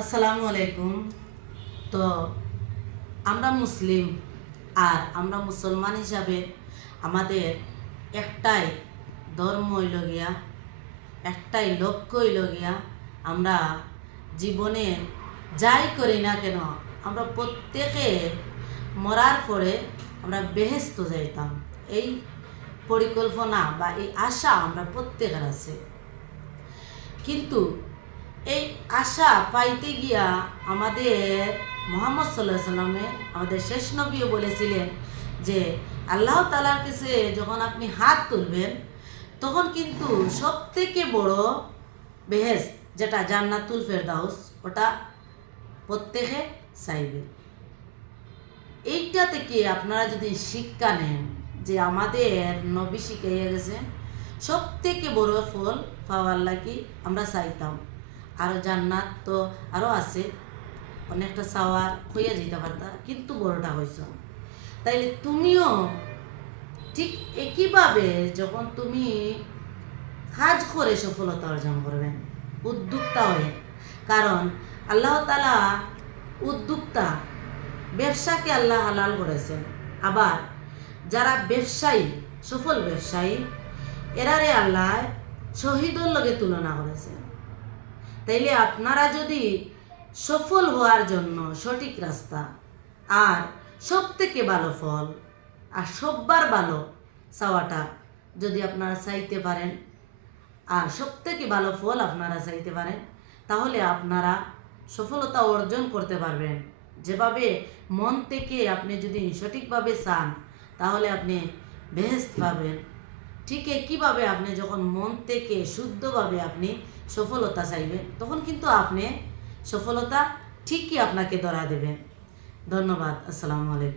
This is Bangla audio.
আসসালামু আলাইকুম। তো আমরা মুসলিম, আর আমরা মুসলমান হিসাবে আমাদের একটাই ধর্ম হইল গিয়া, একটাই লক্ষ্য হইল গিয়া, আমরা জীবনে যাই করি না কেন আমরা প্রত্যেকে মরার পরে আমরা বেহেস্ত যাইতাম। এই পরিকল্পনা বা এই আশা আমরা প্রত্যেকের আছে। কিন্তু এই আশা পাইতে গিয়া আমাদের মুহাম্মদ সাল্লাল্লাহু আলাইহি সাল্লামে আমাদের শেষ নবীও বলেছিলেন যে আল্লাহ তাআলার কাছে যখন আপনি হাত তুলবেন তখন কিন্তু সবথেকে বড় বেহেশত, যেটা জান্নাতুল ফেরদাউস, ওটা প্রত্যেকে চাইবে। এইটা থেকে আপনারা যদি শিক্ষা নেন যে আমাদের নবী শিখাইয়া গেছে সব থেকে বড় ফল পাওয়ার লাগি আমরা চাইতাম। আরও জান্নাত তো আরও আছে, অনেকটা চাওয়ার হইয়া যেতে পারতা, কিন্তু বড়টা হয়েছ। তাইলে তুমিও ঠিক একইভাবে যখন তুমি কাজ করে সফলতা অর্জন করবেন, উদ্যোক্তা হয়ে, কারণ আল্লাহ তাআলা উদ্যোক্তা, ব্যবসাকে আল্লাহ হালাল করেছেন। আবার যারা ব্যবসায়ী, সফল ব্যবসায়ী, এরারে আল্লাহ শহীদের লগে তুলনা করেছেন। তাইলে আপনারা যদি সফল হওয়ার জন্য সঠিক রাস্তা আর সব থেকে ভালো ফল আর সববার ভালো চাওয়াটা যদি আপনারা চাইতে পারেন আর সব থেকে ভালো ফল আপনারা চাইতে পারেন, তাহলে আপনারা সফলতা অর্জন করতে পারবেন। যেভাবে মন থেকে আপনি যদি সঠিকভাবে চান তাহলে আপনি বেহেশত পাবেন। ঠিক একইভাবে আপনি যখন মন থেকে শুদ্ধভাবে আপনি সফলতা চাইবেন তখন কিন্তু আপনি সফলতা ঠিকই আপনাকে ধরা দেবেন। ধন্যবাদ। আসসালামু আলাইকুম।